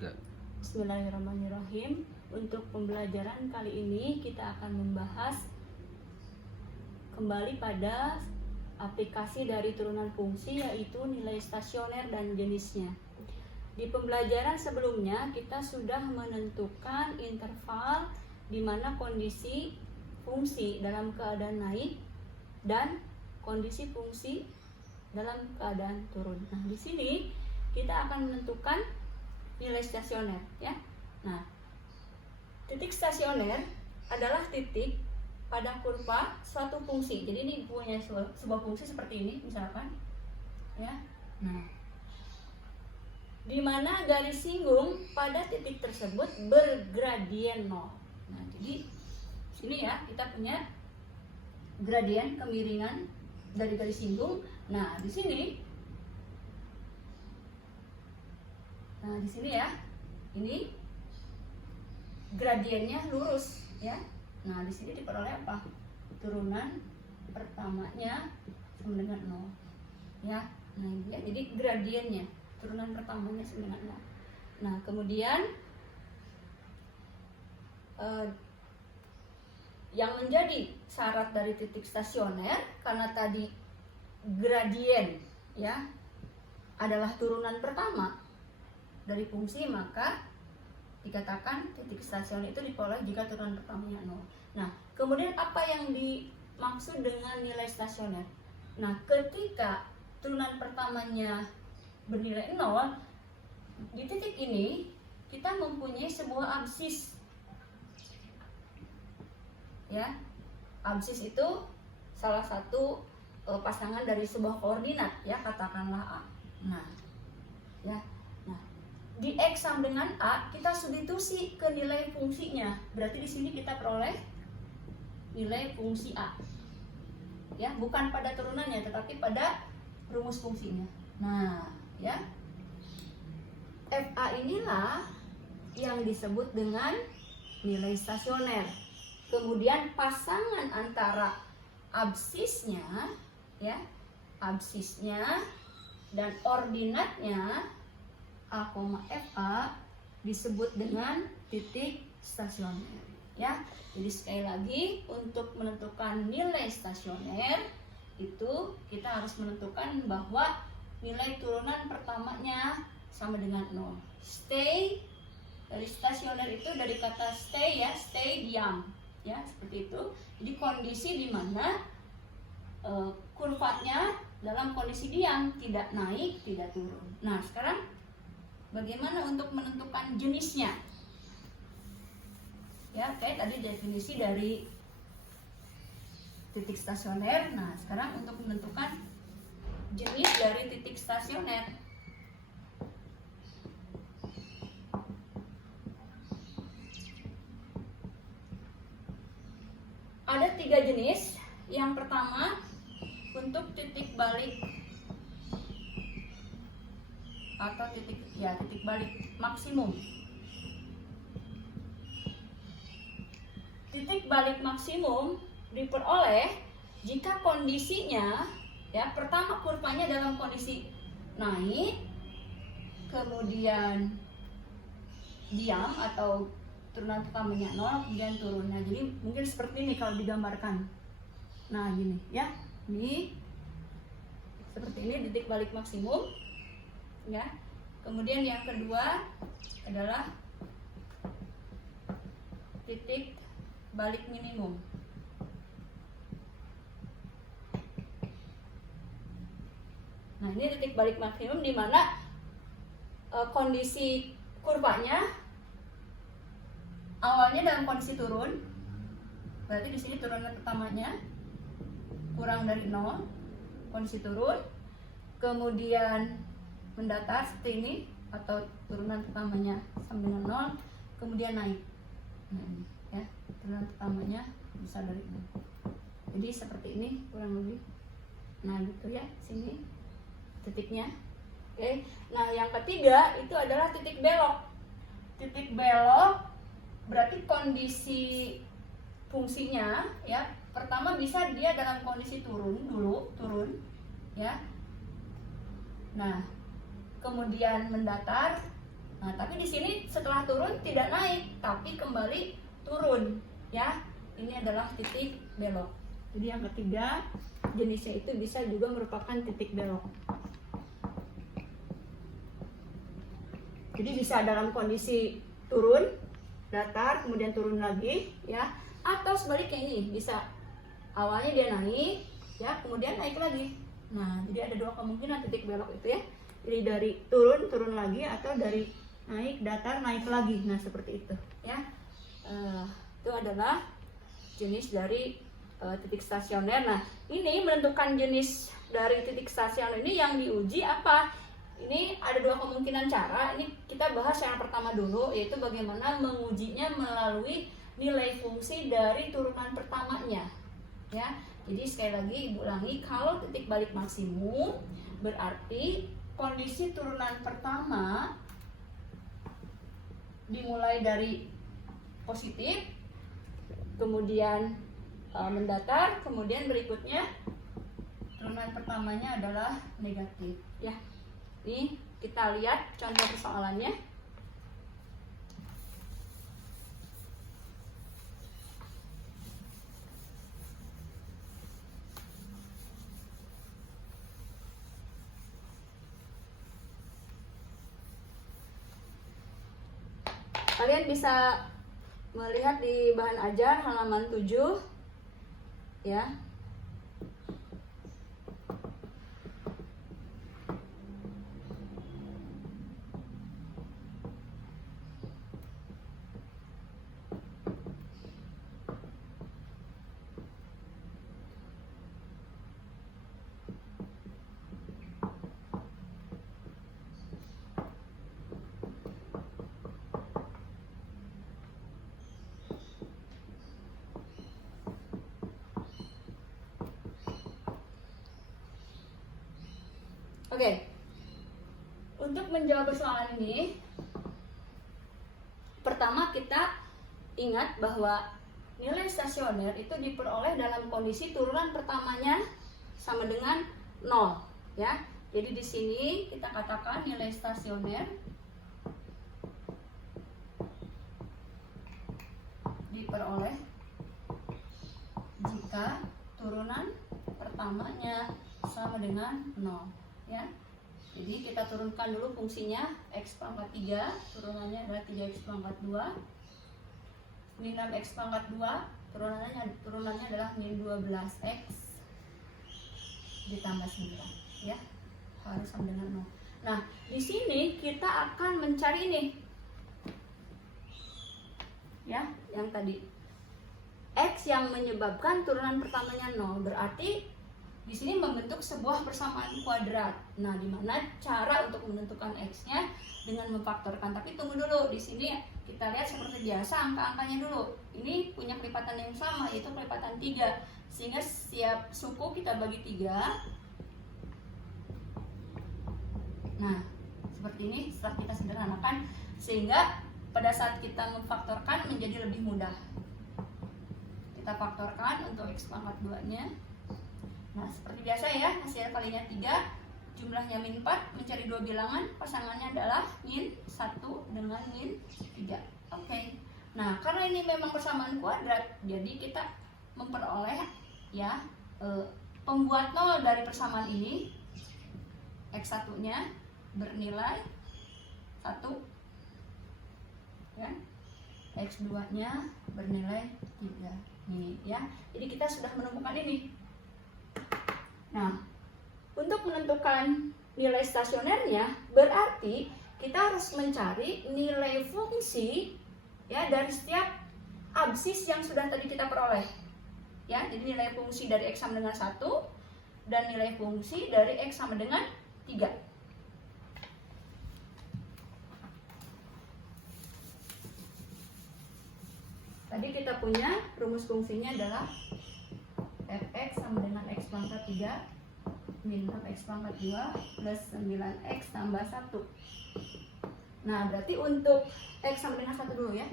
3. Bismillahirrahmanirrahim. Untuk pembelajaran kali ini kita akan membahas kembali pada aplikasi dari turunan fungsi, yaitu nilai stasioner dan jenisnya. Di pembelajaran sebelumnya kita sudah menentukan interval di mana kondisi fungsi dalam keadaan naik dan kondisi fungsi dalam keadaan turun. Nah, di sini kita akan menentukan nilai stasioner, ya. Nah, titik stasioner adalah titik pada kurva suatu fungsi. Jadi ini punya sebuah fungsi seperti ini, misalkan, ya. Nah, di mana garis singgung pada titik tersebut bergradien 0. Nah, jadi sini ya kita punya gradien kemiringan dari garis singgung. Nah, di sini ya, ini gradiennya lurus, ya. Nah, di sini diperoleh apa? Turunan pertamanya sama dengan 0, ya. Nah, ini ya, jadi gradiennya, turunan pertamanya sama dengan 0. Nah, kemudian yang menjadi syarat dari titik stasioner, karena tadi gradien, ya, adalah turunan pertama dari fungsi, maka dikatakan titik stasioner itu diperoleh jika turunan pertamanya 0. Nah, kemudian apa yang dimaksud dengan nilai stasioner? Nah, ketika turunan pertamanya bernilai 0, di titik ini kita mempunyai sebuah absis, ya. Absis itu salah satu pasangan dari sebuah koordinat, ya, katakanlah A. Nah, ya. Nah, di X sama dengan A kita substitusi ke nilai fungsinya. Berarti di sini kita peroleh nilai fungsi A. Ya, bukan pada turunannya tetapi pada rumus fungsinya. Nah, ya. FA inilah yang disebut dengan nilai stasioner. Kemudian pasangan antara absisnya, ya, absisnya dan ordinatnya A, FA disebut dengan titik stasioner, ya. Jadi sekali lagi, untuk menentukan nilai stasioner itu kita harus menentukan bahwa nilai turunan pertamanya sama dengan 0. Stay dari stasioner itu dari kata stay, ya, stay, diam, ya, seperti itu. Jadi kondisi di mana kurvanya dalam kondisi diam, tidak naik, tidak turun. Nah, sekarang bagaimana untuk menentukan jenisnya? Ya, oke, tadi definisi dari titik stasioner. Nah, sekarang untuk menentukan jenis dari titik stasioner. Ada 3 jenis. Yang pertama, untuk titik balik atau titik balik maksimum. Titik balik maksimum diperoleh jika kondisinya, ya, pertama kurvanya dalam kondisi naik, kemudian diam atau turunan pertamanya 0, kemudian turun. Nah, jadi mungkin seperti ini kalau digambarkan. Nah, gini, ya. Ini seperti ini titik balik maksimum, ya. Kemudian yang kedua adalah titik balik minimum. Nah, ini titik balik maksimum di mana kondisi kurvanya awalnya dalam kondisi turun. Berarti di sini turunan pertamanya kurang dari 0, kondisi turun. Kemudian mendatar seperti ini atau turunan pertamanya sama dengan 0, kemudian naik. Nah, ini, ya, turunan pertamanya besar dari 0. Jadi seperti ini kurang lebih. Nah, gitu ya, sini titiknya. Oke. Nah, yang ketiga itu adalah titik belok. Titik belok berarti kondisi fungsinya, ya, pertama bisa dia dalam kondisi turun dulu, ya. Nah, kemudian mendatar, Nah, tapi di sini setelah turun tidak naik, tapi kembali turun, ya. Ini adalah titik belok. Jadi yang ketiga, jenisnya itu bisa juga merupakan titik belok. Jadi bisa dalam kondisi turun, datar, kemudian turun lagi, ya. Atau sebaliknya ini, bisa awalnya dia naik, ya, kemudian naik lagi. Nah, jadi ada dua kemungkinan titik belok itu, ya. Jadi dari turun, turun lagi, atau dari naik, datar, naik lagi. Nah, seperti itu, ya. Itu adalah jenis dari titik stasioner. Nah, ini menentukan jenis dari titik stasioner ini yang diuji apa? Ini ada dua kemungkinan cara. Ini kita bahas yang pertama dulu, yaitu bagaimana mengujinya melalui nilai fungsi dari turunan pertamanya, ya. Jadi sekali lagi Ibu ulangi, kalau titik balik maksimum berarti kondisi turunan pertama dimulai dari positif, kemudian mendatar, kemudian berikutnya turunan pertamanya adalah negatif, ya. Ini kita lihat contoh persoalannya. Kalian bisa melihat di bahan ajar halaman 7, ya. Oke, untuk menjawab persoalan ini, pertama kita ingat bahwa nilai stasioner itu diperoleh dalam kondisi turunan pertamanya sama dengan 0, ya. Jadi di sini kita katakan nilai stasioner diperoleh jika turunan pertamanya sama dengan 0, ya. Jadi kita turunkan dulu fungsinya x pangkat 3, turunannya adalah 3x pangkat 2, min 6x pangkat 2, turunannya adalah min 12x ditambah 9, ya. Harus sama dengan 0. Nah, di sini kita akan mencari ini, ya, yang tadi x yang menyebabkan turunan pertamanya 0, berarti di sini membentuk sebuah persamaan kuadrat. Nah, di mana cara untuk menentukan x-nya dengan memfaktorkan. Tapi tunggu dulu, di sini kita lihat seperti biasa angka-angkanya dulu. Ini punya kelipatan yang sama, yaitu kelipatan 3. Sehingga setiap suku kita bagi 3. Nah, seperti ini setelah kita sederhanakan, sehingga pada saat kita memfaktorkan menjadi lebih mudah. Kita faktorkan untuk x pangkat 2-nya. Nah, seperti biasa ya, hasil kalinya 3, jumlahnya min 4, mencari 2 bilangan, pasangannya adalah min 1 dengan min 3. Oke. Nah, karena ini memang persamaan kuadrat, jadi kita memperoleh, ya, pembuat 0 dari persamaan ini, x1-nya bernilai 1, ya. X2-nya bernilai 3. Nih, ya. Jadi kita sudah menemukan ini. Nah, untuk menentukan nilai stasionernya berarti kita harus mencari nilai fungsi, ya, dari setiap absis yang sudah tadi kita peroleh, ya. Jadi nilai fungsi dari x sama dengan 1 dan nilai fungsi dari x sama dengan 3. Tadi kita punya rumus fungsinya adalah fx sama dengan x pangkat 3 min 6x pangkat 2 plus 9x tambah 1. Nah, berarti untuk x sama dengan 1 dulu, ya.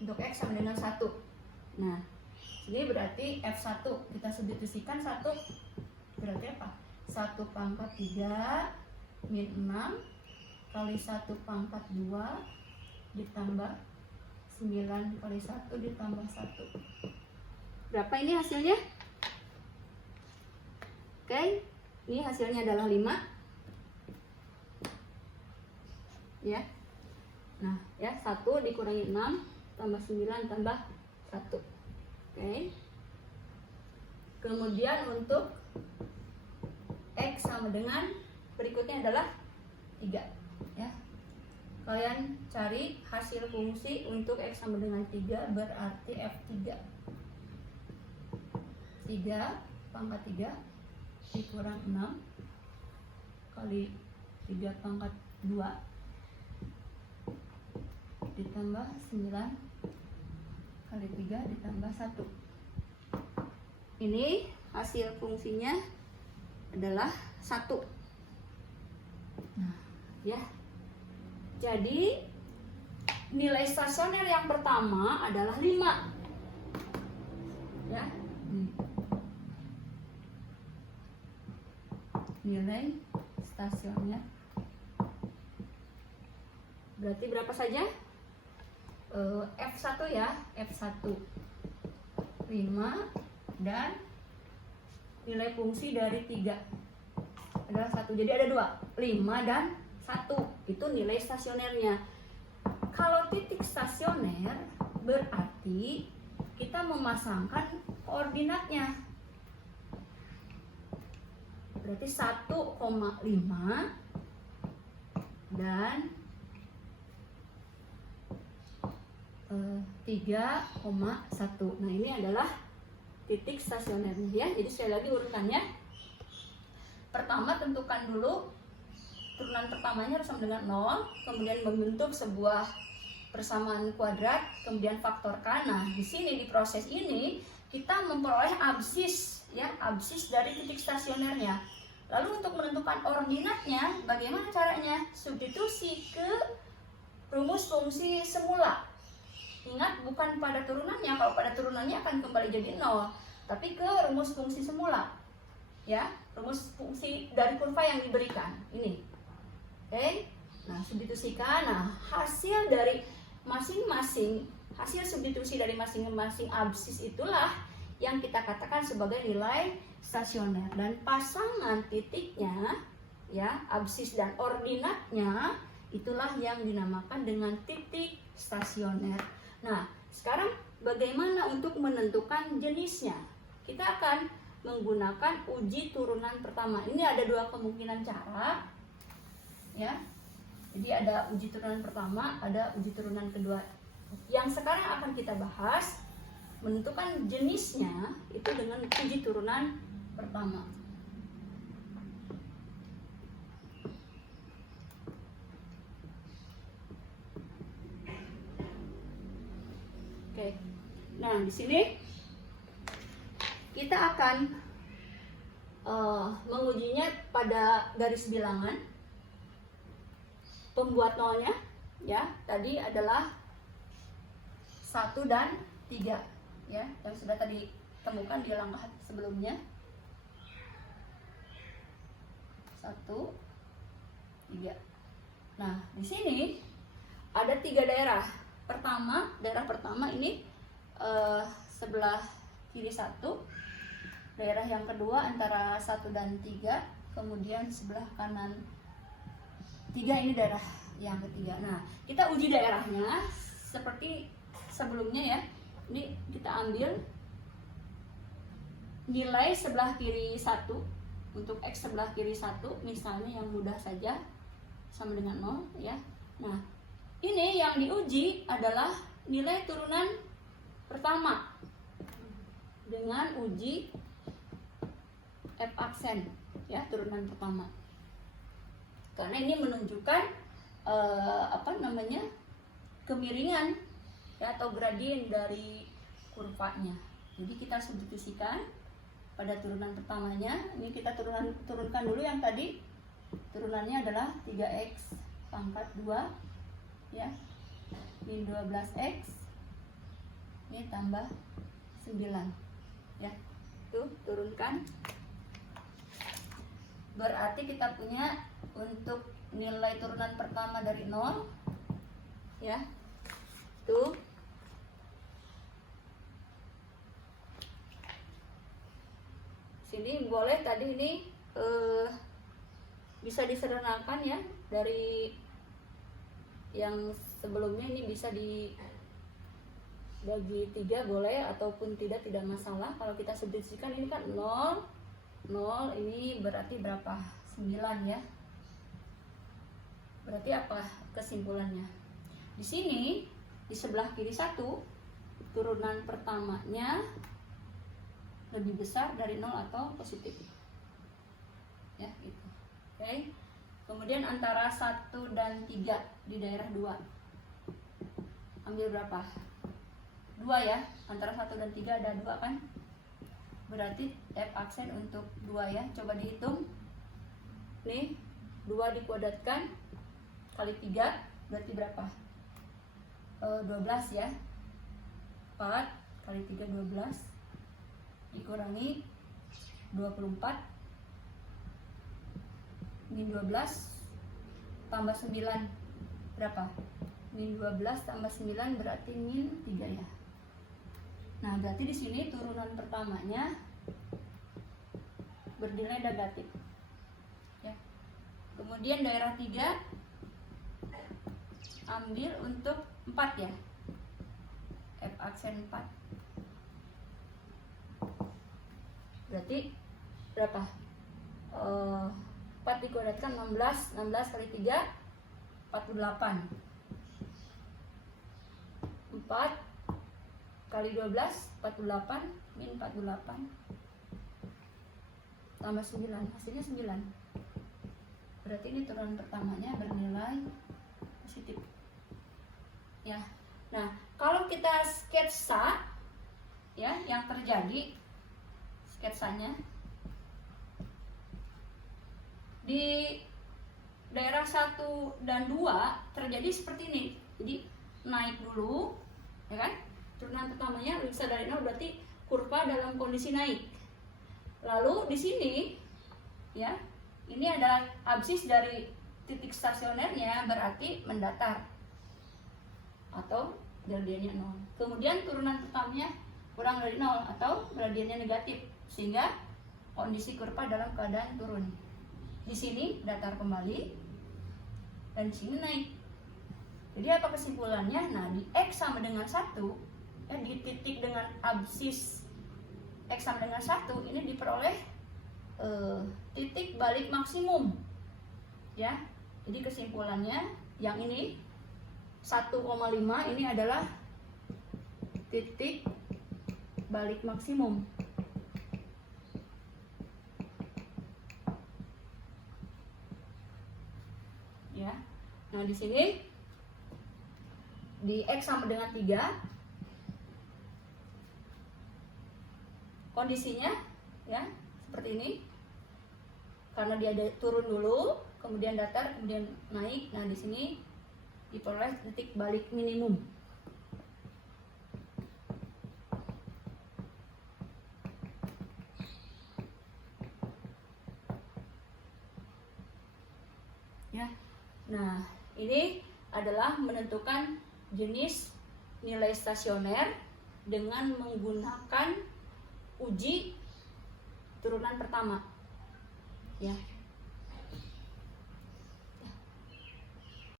Untuk x sama dengan 1. Nah, jadi berarti f1 kita substitusikan 1. Berarti apa? 1 pangkat 3 min 6 kali 1 pangkat 2 ditambah 9 kali 1 ditambah 1. Berapa ini hasilnya? Oke, ini hasilnya adalah 5. Ya. Nah, ya 1 dikurangi 6 tambah 9 tambah 1. Oke. Kemudian untuk X sama dengan berikutnya adalah 3. Ya. Kalian cari hasil fungsi untuk X sama dengan 3, berarti F3. 3 pangkat 3 dikurang 6 kali 3 pangkat 2 ditambah 9 kali 3 ditambah 1. Ini hasil fungsinya adalah 1. Nah, ya. Jadi nilai stasioner yang pertama adalah 5. Ya. Nilai stasioner berarti berapa saja? F1 ya, F1 5 dan nilai fungsi dari 3 adalah 1. Jadi ada 2, 5 dan 1 itu nilai stasionernya. Kalau titik stasioner berarti kita memasangkan koordinatnya. Berarti 1,5 dan 3,1. Nah, ini adalah titik stasionernya ya. Jadi sekali lagi urutannya. Pertama tentukan dulu turunan pertamanya harus sama dengan 0, kemudian membentuk sebuah persamaan kuadrat, kemudian faktorkan. Nah, di sini di proses ini kita memperoleh absis ya, absis dari titik stasionernya. Lalu untuk menentukan ordinatnya bagaimana caranya? Substitusi ke rumus fungsi semula. Ingat, bukan pada turunannya. Kalau pada turunannya akan kembali jadi 0, tapi ke rumus fungsi semula. Ya, rumus fungsi dari kurva yang diberikan ini. Oke. Nah, substitusikan. Nah, hasil dari masing-masing hasil substitusi dari masing-masing absis itulah yang kita katakan sebagai nilai stasioner, dan pasangan titiknya ya, absis dan ordinatnya itulah yang dinamakan dengan titik stasioner. Nah, sekarang bagaimana untuk menentukan jenisnya? Kita akan menggunakan uji turunan pertama. Ini ada 2 kemungkinan cara ya. Jadi ada uji turunan pertama, ada uji turunan kedua. Yang sekarang akan kita bahas menentukan jenisnya itu dengan uji turunan pertama. Oke. Nah, di sini kita akan mengujinya pada garis bilangan. Pembuat nolnya ya, tadi adalah 1 dan 3 ya, yang sudah tadi temukan di langkah sebelumnya. 1, 3. Nah, di sini ada 3 daerah. Daerah pertama ini sebelah kiri 1. Daerah yang kedua antara 1 dan 3. Kemudian sebelah kanan 3, ini daerah yang ketiga. Nah, kita uji daerahnya seperti sebelumnya ya. Ini kita ambil nilai sebelah kiri 1 untuk X sebelah kiri 1, misalnya yang mudah saja sama dengan 0 ya. Nah, ini yang diuji adalah nilai turunan pertama dengan uji F aksen ya, turunan pertama. Karena ini menunjukkan kemiringan ya, atau gradien dari kurvanya. Jadi kita substitusikan pada turunan pertamanya. Ini kita turunkan dulu yang tadi. Turunannya adalah 3x pangkat 2 ya. Ini 12x. Ini tambah 9 ya. Tuh, turunkan. Berarti kita punya untuk nilai turunan pertama dari 0 ya. Tuh. Sini boleh tadi ini bisa disederhanakan ya, dari yang sebelumnya ini bisa dibagi 3 boleh, ataupun tidak masalah. Kalau kita substitusikan ini kan 0 ini berarti berapa? 9 ya. Berarti apa kesimpulannya? Di sini di sebelah kiri 1 turunan pertamanya lebih besar dari 0 atau positif. Ya, gitu. Oke. Kemudian antara 1 dan 3 di daerah 2. Ambil berapa? 2 ya. Antara 1 dan 3 ada 2 kan? Berarti F aksen untuk 2 ya. Coba dihitung. Nih, 2 dikuadratkan kali 3 berarti berapa? 12 ya. 4 kali 3 12 dikurangi 24 min 12 tambah 9 berapa? Min 12 tambah 9 berarti min 3 ya. Nah, berarti di sini turunan pertamanya bernilai negatif. Ya. Kemudian daerah 3 ambil untuk 4 ya. F aksen 4. Berarti berapa? 4 dikuadratkan 16 kali 3 48. 4 kali 12 48 min 48 tambah 9, hasilnya 9. Berarti ini turunan pertamanya bernilai positif. Ya. Nah, kalau kita sketsa ya yang terjadi, sketsanya di daerah 1 dan 2 terjadi seperti ini. Jadi naik dulu ya kan? Turunan pertamanya lebih besar dari 0 berarti kurva dalam kondisi naik. Lalu di sini ya, ini adalah absis dari titik stasionernya, berarti mendatar atau gradiennya 0. Kemudian turunan pertamanya kurang dari 0 atau gradiennya negatif, sehingga kondisi kurva dalam keadaan turun. Di sini datar kembali dan di sini naik. Jadi apa kesimpulannya? Nah, di X sama dengan 1 ya, di titik dengan absis X sama dengan 1 ini diperoleh titik balik maksimum ya. Jadi kesimpulannya yang ini 1,5 ini adalah titik balik maksimum. Ya. Nah, di sini di X sama dengan 3 kondisinya ya seperti ini. Karena dia turun dulu, kemudian datar, kemudian naik. Nah, di sini diperoleh titik balik minimum. Ya. Nah, ini adalah menentukan jenis nilai stasioner dengan menggunakan uji turunan pertama. Ya.